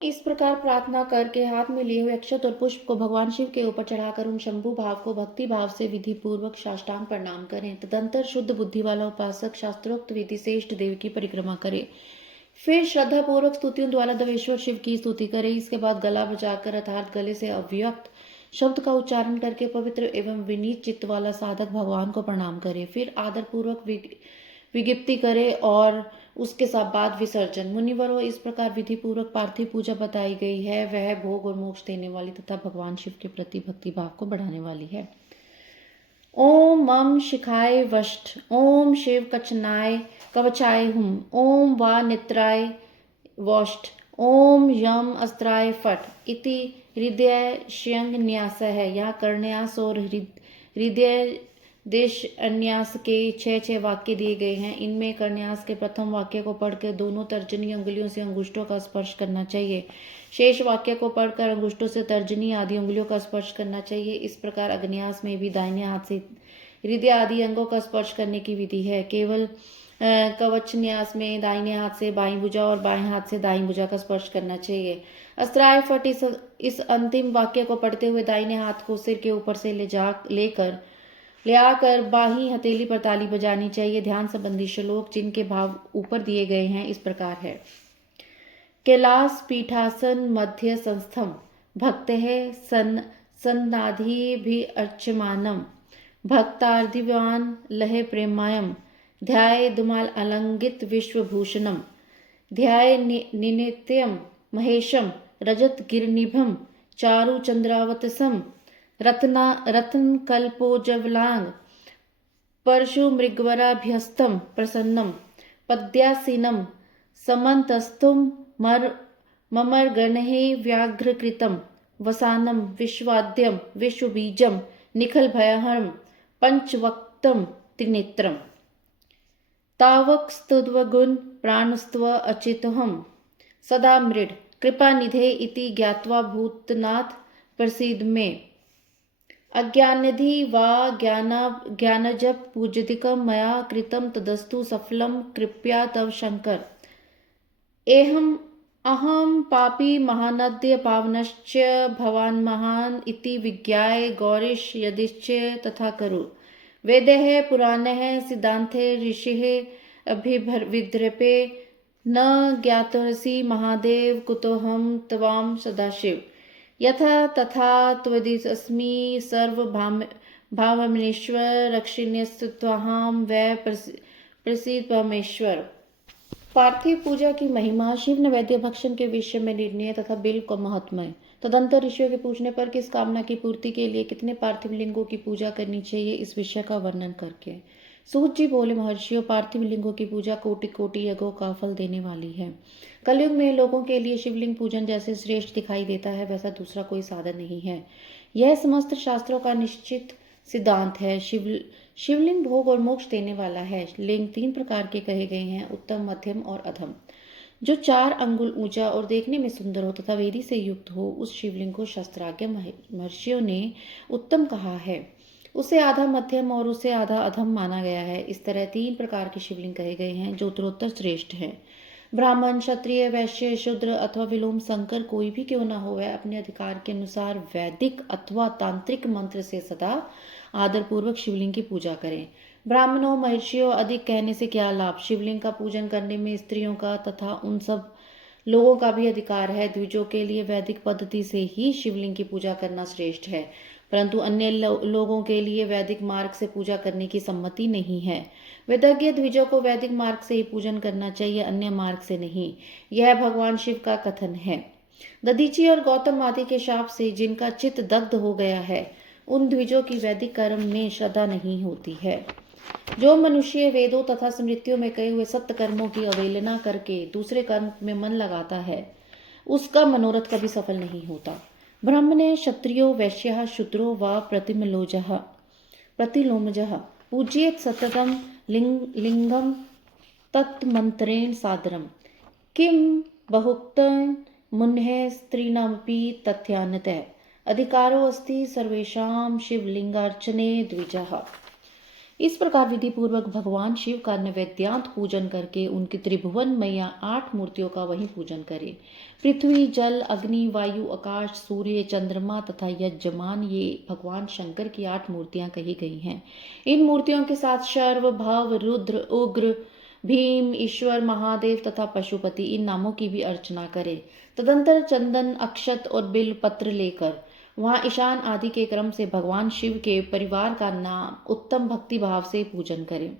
इस प्रकार प्रार्थना करके हाथ में लिए हुए अक्षत और पुष्प को भगवान शिव के ऊपर चढ़ाकर उन शंभु भाव को भक्ति भाव से विधि पूर्वक साष्टांग प्रणाम करें। तदंतर शुद्ध बुद्धि वाला उपासक शास्त्रोक्त विधि से इष्ट देव की परिक्रमा करे। फिर श्रद्धा पूर्वक स्तुतियों द्वारा देवेश्वर शिव की स्तुति करे। इसके बाद गला बजाकर अर्थात गले से अव्यक्त शब्द का उच्चारण करके पवित्र एवं विनीत चित्त वाला साधक भगवान को प्रणाम करे। फिर आदर पूर्वक विज्ञप्ति करे और उसके साथ बाद विसर्जन। मुनिवरों, इस प्रकार विधि पूर्वक पार्थिव पूजा बताई गई है, वह भोग और मोक्ष देने वाली तथा भगवान शिव के प्रति भक्ति भाव को बढ़ाने वाली है। ओम मम शिखाय वष्ट, ओम शिव कचनाय कवचाय हुम, ओम वा नित्राय वोष्ट, ओम यम अस्त्राय फट इति हृदय श्यंग न्यास है। यहाँ कर्ण्यास और हृदय देश अन्यास के 6 वाक्य दिए गए हैं। इनमें कर्ण्यास के प्रथम वाक्य को पढ़कर दोनों तर्जनी अंगुलियों से अंगुष्ठों का स्पर्श करना चाहिए। शेष वाक्य को पढ़कर अंगुष्ठों से तर्जनी आदि अंगुलियों का स्पर्श करना चाहिए। इस प्रकार अग्न्यास में भी दाहिने हाथ से हृदय आदि अंगों का स्पर्श करने की विधि है। केवल कवच न्यास में दाहिने हाथ से बाईं भुजा और बाएं हाथ से दाईं भुजा का स्पर्श करना चाहिए। अस्त्राय फट इस अंतिम वाक्य को पढ़ते हुए दाहिने हाथ को सिर के ऊपर से ले आकर बाहीं हथेली पर ताली बजानी चाहिए। ध्यान संबंधी श्लोक जिनके भाव ऊपर दिए गए हैं इस प्रकार है। कैलास पीठासन मध्य संस्थम भक्तः सन्नाधि भी अर्चमानम भक्तार्दिवान लहे प्रेमायम ध्याय दुमाल अलंगित विश्वभूषणम ध्याय निनित्यम महेशम रजत गिरनिभम चारु चंद्रावतसम रत्न कल्पोजवलांग परशु मृगवराभ्यस्तम प्रसन्नम पद्यासीनम समन्तस्थुम ममर्गणहे व्याघ्रकृतम वसानम विश्वाद्यम विश्वबीजम निखल भयहरम पंचवक्तम त्रिनेत्रम तावक स्तुद्वगुण प्राणस्त्व अचितहम सदा मृड कृपानिधे इति ज्ञात्वा भूतनाथ प्रसीद में अज्ञाननिधि वा ज्ञानजप पूजतिकं मया कृतं तदस्तु सफलं कृपया तव शंकर। अहम पापी महानद्य पावनश्च भवान् महान् इति विज्ञाय गौरीश यदिश्च तथा करो। वेदैः पुराणैः सिद्धान्ते ऋषिः अभिविद्रपे न ज्ञातोऽसि महादेव कुतोऽहं त्वां सदाशिव। यथा तथा त्वदितस्मि सर्वभावमेश्वर रक्षिण्यस्त्वाहं वै प्रसीद परमेश्वर। पार्थिव पूजा की महिमा, शिव नैवेद्य भक्षण के विषय में निर्णय तथा बिल का महत्व। तदंतर ऋषियों के पूछने पर किस कामना की पूर्ति के लिए कितने पार्थिव लिंगों की पूजा करनी चाहिए, इस विषय का वर्णन करके सूत जी बोले, महर्षियों, पार्थिव लिंगों की पूजा कोटि कोटि यज्ञों का फल देने वाली है। कलयुग में लोगों के लिए शिवलिंग पूजन जैसे श्रेष्ठ दिखाई देता है वैसा दूसरा कोई साधन नहीं है। यह समस्त शास्त्रों का निश्चित सिद्धांत है। शिवलिंग भोग और मोक्ष देने वाला है। लिंग 3 प्रकार के कहे गए हैं, उत्तम, मध्यम और अधम। जो 4 अंगुल ऊंचा और देखने में सुंदर हो तथा वेदी से युक्त हो, उस शिवलिंग को शास्त्राज्ञ महर्षियों ने उत्तम कहा है। उसे आधा मध्यम और उसे आधा अधम माना गया है। इस तरह 3 प्रकार के शिवलिंग कहे गए हैं जो उत्तरोत्तर श्रेष्ठ हैं। ब्राह्मण, क्षत्रिय, वैश्य, शूद्र अथवा विलोम संकर कोई भी क्यों न हो, वह अपने अधिकार के अनुसार वैदिक अथवा तांत्रिक मंत्र से सदा आदर पूर्वक शिवलिंग की पूजा करें। ब्राह्मणों, महर्षियों, अधिक कहने से क्या लाभ। शिवलिंग का पूजन करने में स्त्रियों का तथा उन सब लोगों का भी अधिकार है। द्विजों के लिए वैदिक पद्धति से ही शिवलिंग की पूजा करना श्रेष्ठ है, परंतु अन्य लोगों के लिए वैदिक मार्ग से पूजा करने की सम्मति नहीं है। वेदज्ञ द्विजों को वैदिक मार्ग से ही पूजन करना चाहिए, अन्य मार्ग से नहीं। यह भगवान शिव का कथन है। दधीची और गौतम आदि के शाप से जिनका चित्त दग्ध हो गया है, उन द्विजों की वैदिक कर्म में श्रद्धा नहीं होती है। जो मनुष्य वेदों तथा स्मृतियों में कहे हुए सत्य कर्मों की अवहेलना करके दूसरे कर्म में मन लगाता है, उसका मनोरथ कभी सफल नहीं होता। ब्राह्मणे, क्षत्रियो, वैश्यः, शूद्रो वा प्रतिलोमजः पूज्येत सततं लिंगम तत्मंत्रेण सादरम किम बहुक्तं मुनेः स्त्रीणामपि तथ्यान्यतः अधिकारो अस्ति सर्वेषां शिवलिंगार्चने द्विजः। इस प्रकार विधि पूर्वक भगवान शिव का नैवेद्यांत पूजन करके उनकी त्रिभुवन मैया 8 मूर्तियों का वहीं पूजन करें। पृथ्वी, जल, अग्नि, वायु, आकाश, सूर्य, चंद्रमा तथा यजमान, ये भगवान शंकर की 8 मूर्तियां कही गई हैं। इन मूर्तियों के साथ शर्व, भव, रुद्र, उग्र, भीम, ईश्वर, महादेव तथा पशुपति, इन नामों की भी अर्चना करें। तदंतर चंदन, अक्षत और बिल पत्र लेकर वहां ईशान आदि के क्रम से भगवान शिव के परिवार का नाम उत्तम भक्ति भाव से पूजन करें।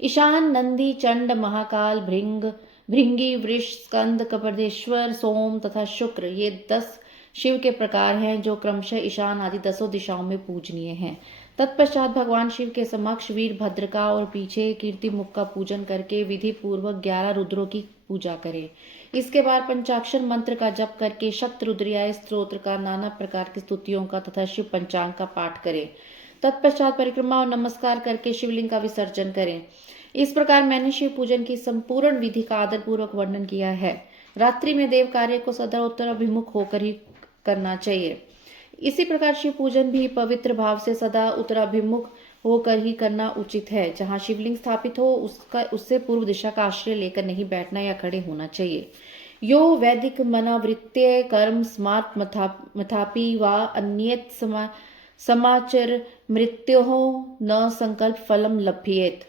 ईशान, नंदी, चंड, महाकाल, भृंगी, वृष, स्कंद, कपरदेश्वर, सोम तथा शुक्र, ये 10 शिव के प्रकार हैं जो क्रमशः ईशान आदि 10 दिशाओं में पूजनीय हैं। तत्पश्चात भगवान शिव के समक्ष वीरभद्र का और पीछे कीर्तिमुख का पूजन करके विधि पूर्वक 11 रुद्रों की पूजा करें। इसके बाद पंचाक्षर मंत्र का जप करके शतरुद्रीय स्तोत्र का, नाना प्रकार की स्तुतियों का तथा शिव पंचांग का पाठ करें। तत्पश्चात परिक्रमा और नमस्कार करके शिवलिंग का विसर्जन करें। इस प्रकार मैंने शिव पूजन की संपूर्ण विधि का आदर पूर्वक वर्णन किया है। रात्रि में देव कार्य को सदा उत्तराभिमुख होकर ही करना चाहिए। इसी प्रकार शिव पूजन भी पवित्र भाव से सदा उत्तराभिमुख होकर ही करना उचित है। जहाँ शिवलिंग स्थापित हो उससे पूर्व दिशा का आश्रय लेकर नहीं बैठना या खड़े होना चाहिए। यो वैदिक मनावृत्त्य कर्म स्मार्त मथापि वा अन्येत समाचर मृत्योः न संकल्प फलम लभ्येत।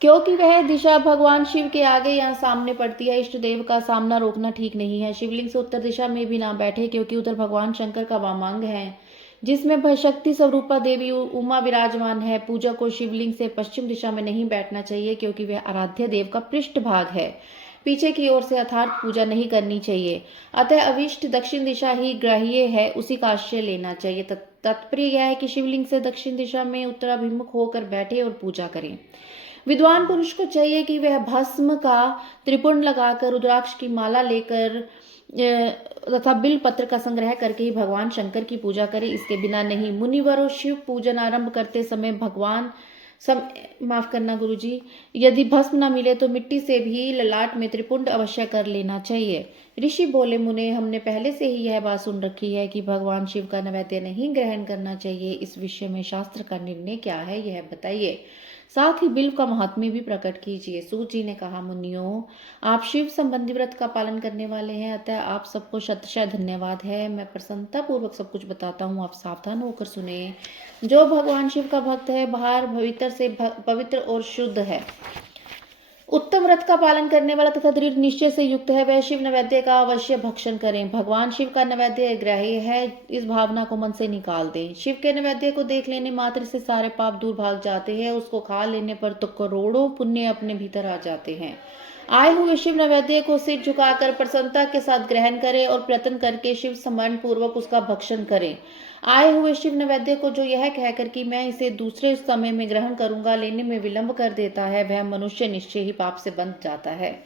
क्योंकि वह दिशा भगवान शिव के आगे या सामने पड़ती है, इष्ट देव का सामना रोकना ठीक नहीं है। शिवलिंग से उत्तर दिशा में भी ना बैठे, क्योंकि उधर भगवान शंकर का वामांग है जिसमें शक्ति स्वरूपा देवी उमा विराजमान है। पूजा को शिवलिंग से पश्चिम दिशा में नहीं बैठना चाहिए, क्योंकि वह आराध्य देव का पृष्ठ भाग है। पीछे की ओर से यथार्थ पूजा नहीं करनी चाहिए। अतः अविष्ट दक्षिण दिशा ही ग्राह्य है, उसी का आश्रय लेना चाहिए। तात्पर्य यह है कि शिवलिंग से दक्षिण दिशा में उत्तराभिमुख होकर बैठे और पूजा करें। विद्वान पुरुष को चाहिए कि वह भस्म का त्रिपुंड लगाकर, रुद्राक्ष की माला लेकर तथा बिल पत्र का संग्रह करके ही भगवान शंकर की पूजा करे, इसके बिना नहीं। मुनिवरों, शिव पूजन आरंभ करते समय माफ करना गुरुजी, यदि भस्म न मिले तो मिट्टी से भी ललाट में त्रिपुंड अवश्य कर लेना चाहिए। ऋषि बोले, मुने, हमने पहले से ही यह बात सुन रखी है कि भगवान शिव का नैवेद्य नहीं ग्रहण करना चाहिए। इस विषय में शास्त्र का निर्णय क्या है, यह बताइए। साथ ही बिल्व का महात्म्य भी प्रकट कीजिए। सूत जी ने कहा, मुनियों, आप शिव संबंधी व्रत का पालन करने वाले हैं, अतः आप सबको शतशः धन्यवाद है। मैं प्रसन्नता पूर्वक सब कुछ बताता हूँ, आप सावधान होकर सुने। जो भगवान शिव का भक्त है, बाहर भीतर से पवित्र और शुद्ध है, उत्तम व्रत का पालन करने वाला तथा दृढ़ निश्चय से युक्त है, वह शिव नैवेद्य का अवश्य भक्षण करें। भगवान शिव का नैवेद्य ग्राह्य है, इस भावना को मन से निकाल दें। शिव के नैवेद्य को देख लेने मात्र से सारे पाप दूर भाग जाते हैं। उसको खा लेने पर तो करोड़ों पुण्य अपने भीतर आ जाते हैं। आए हुए शिव नैवेद्य को सिर झुकाकर प्रसन्नता के साथ ग्रहण करें और प्रयत्न करके शिव स्मरण पूर्वक उसका भक्षण करें। आए हुए शिव नैवेद्य को जो यह कहकर कि मैं इसे दूसरे समय में ग्रहण करूंगा लेने में विलंब कर देता है, वह मनुष्य निश्चय ही पाप से बंध जाता है।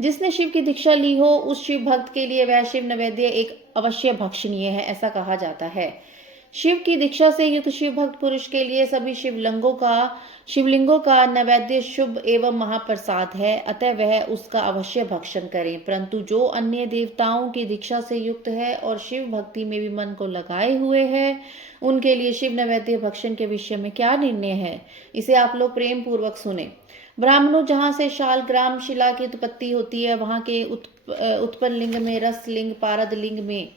जिसने शिव की दीक्षा ली हो, उस शिव भक्त के लिए वह शिव नैवेद्य एक अवश्य भक्षणीय है, ऐसा कहा जाता है। शिव की दीक्षा से युक्त शिव भक्त पुरुष के लिए सभी शिवलिंगों का नैवेद्य शुभ एवं महाप्रसाद है, अतः वह उसका अवश्य भक्षण करें। परंतु जो अन्य देवताओं की दीक्षा से युक्त है और शिव भक्ति में भी मन को लगाए हुए है, उनके लिए शिव नैवेद्य भक्षण के विषय में क्या निर्णय है, इसे आप लोग प्रेम पूर्वक सुने। ब्राह्मणों, जहाँ से शालग्राम शिला की उत्पत्ति होती है, वहाँ के उत्पन्न लिंग में, रस लिंग, पारद लिंग में,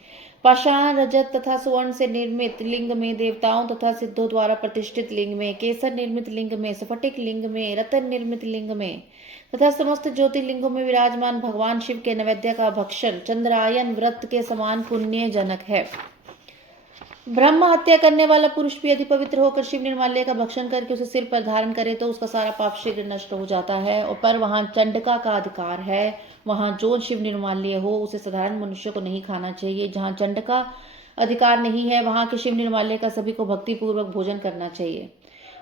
पाषाण, रजत तथा स्वर्ण से निर्मित लिंग में, देवताओं तथा सिद्धों द्वारा प्रतिष्ठित लिंग में, केसर निर्मित लिंग में, स्फटिक लिंग में, रतन निर्मित लिंग में तथा समस्त ज्योतिर्लिंगों में विराजमान भगवान शिव के नैवेद्य का भक्षण चंद्रायन व्रत के समान पुण्यजनक है। ब्रह्म हत्या करने वाला पुरुष भी यदि पवित्र होकर शिव निर्माल्य का भक्षण करके उसे सिर पर धारण करे तो उसका सारा पाप शीघ्र नष्ट हो जाता है। और पर वहां चंडका का अधिकार है, वहां जो शिव निर्माल्य हो उसे साधारण मनुष्य को नहीं खाना चाहिए। जहां चंडका अधिकार नहीं है, वहां के शिव निर्माल्य का सभी को भक्ति पूर्वक भोजन करना चाहिए।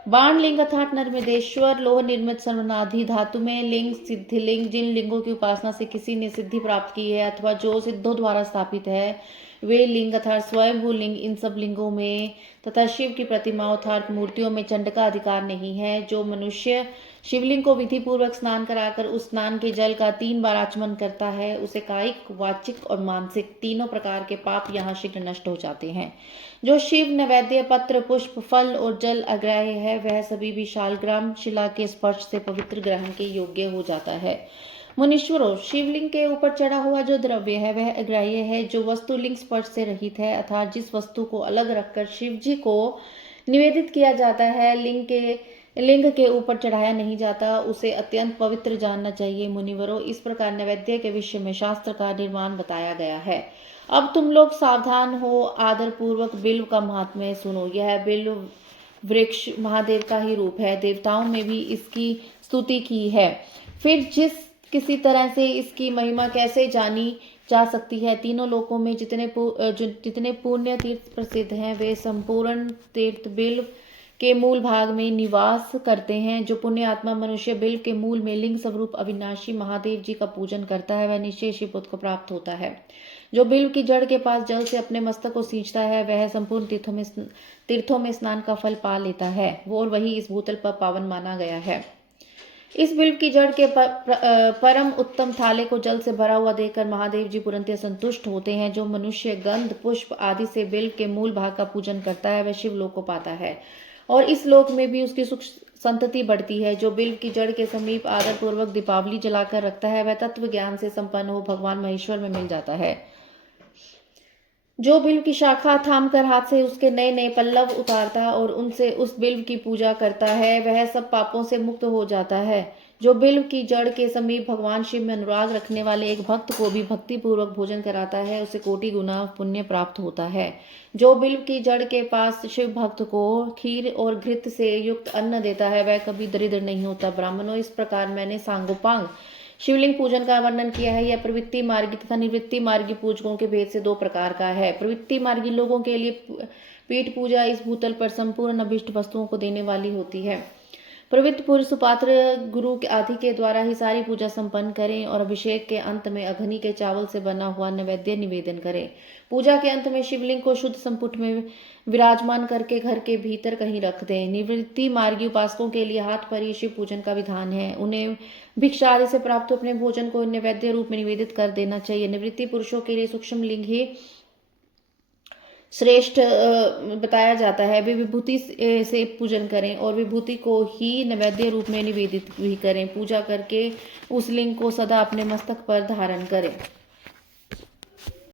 बाण लिंग अर्थात नर्मदेश्वर, लोह निर्मित सर्वनाधि धातु में लिंग, सिद्धिलिंग, जिन लिंगों की उपासना से किसी ने सिद्धि प्राप्त की है अथवा जो सिद्धों द्वारा स्थापित है, वे लिंग अर्थात स्वयंभू लिंग इन सब लिंगों में तथा शिव की प्रतिमाओं अर्थात मूर्तियों में चंड का अधिकार नहीं है। जो मनुष्य शिवलिंग को विधि पूर्वक स्नान कराकर उस स्नान के जल का 3 बार आचमन करता है, उसे कायिक, वाचिक और मानसिक तीनों प्रकार के पाप यहाँ शीघ्र नष्ट हो जाते हैं। जो शिव नैवेद्य पत्र, पुष्प, फल और जल अग्राह्य है, वह सभी भी शालग्राम शिला के स्पर्श से पवित्र ग्रहण के योग्य हो जाता है। मुनीश्वरों, शिवलिंग के ऊपर चढ़ा हुआ जो द्रव्य है वह अग्राह्य है। जो वस्तु लिंग स्पर्श से रहित है अर्थात जिस वस्तु को अलग रखकर शिव जी को निवेदित किया जाता है, लिंग के ऊपर चढ़ाया नहीं जाता, उसे अत्यंत पवित्र जानना चाहिए। मुनिवरों, इस प्रकार नैवेद्य के विषय में शास्त्र का निर्माण बताया गया है। अब तुम लोग सावधान हो, आदर पूर्वक बिल्व का महात्म्य सुनो। यह बिल्व वृक्ष महादेव का ही रूप है, देवताओं में भी इसकी स्तुति की है। फिर किसी तरह से इसकी महिमा कैसे जानी जा सकती है? तीनों लोकों में जितने पुण्य तीर्थ प्रसिद्ध हैं, वे संपूर्ण तीर्थ बिल्व के मूल भाग में निवास करते हैं। जो पुण्य आत्मा मनुष्य बिल्व के मूल में लिंग स्वरूप अविनाशी महादेव जी का पूजन करता है, वह निश्चय शिवपुत को प्राप्त होता है। जो बिल्व की जड़ के पास जल से अपने मस्तक को सींचता है, वह संपूर्ण तीर्थों में स्नान का फल पा लेता है, वो और वही इस भूतल पर पावन माना गया है। इस बिल्व की जड़ के परम उत्तम थाले को जल से भरा हुआ देखकर महादेव जी तुरंत संतुष्ट होते हैं। जो मनुष्य गंध, पुष्प आदि से बिल्व के मूल भाग का पूजन करता है, वह शिवलोक को पाता है और इस लोक में भी उसकी सुख संतति बढ़ती है। जो बिल्व की जड़ के समीप आदर पूर्वक दीपावली जलाकर रखता है, वह तत्व ज्ञान से संपन्न हो भगवान महेश्वर में मिल जाता है। जो बिल्व की शाखा थामकर हाथ से उसके नए नए पल्लव उतारता और उनसे उस बिल्व की पूजा करता है, वह सब पापों से मुक्त हो जाता है। जो बिल्व की जड़ के समीप भगवान शिव में अनुराग रखने वाले एक भक्त को भी भक्ति पूर्वक भोजन कराता है, उसे कोटि गुना पुण्य प्राप्त होता है। जो बिल्व की जड़ के पास शिव भक्त को खीर और घृत से युक्त अन्न देता है, वह कभी दरिद्र नहीं होता। ब्राह्मणों, इस प्रकार मैंने सांगोपांग शिवलिंग पूजन का वर्णन किया है। यह प्रवृत्ति मार्गी तथा निवृत्ति मार्गी पूजकों के भेद से 2 प्रकार का है। प्रवृत्ति मार्गी लोगों के लिए पीठ पूजा इस भूतल पर संपूर्ण अभिष्ट वस्तुओं को देने वाली होती है। प्रवृत्त पुरुष सुपात्र गुरु आदि के द्वारा ही सारी पूजा संपन्न करें और अभिषेक के अंत में अग्नि के चावल से बना हुआ नैवेद्य निवेदन करें। पूजा के अंत में शिवलिंग को शुद्ध संपुट में विराजमान करके घर के भीतर कहीं रख दें। निवृत्ति मार्गी उपासकों के लिए हाथ पर ही शिव पूजन का विधान है। उन्हें भिक्षा आदि से प्राप्त अपने भोजन को नैवेद्य रूप में निवेदित कर देना चाहिए। निवृत्ति पुरुषों के लिए सूक्ष्म लिंग ही श्रेष्ठ बताया जाता है। वे विभूति से पूजन करें और विभूति को ही नैवेद्य रूप में निवेदित भी करें। पूजा करके उस लिंग को सदा अपने मस्तक पर धारण करें।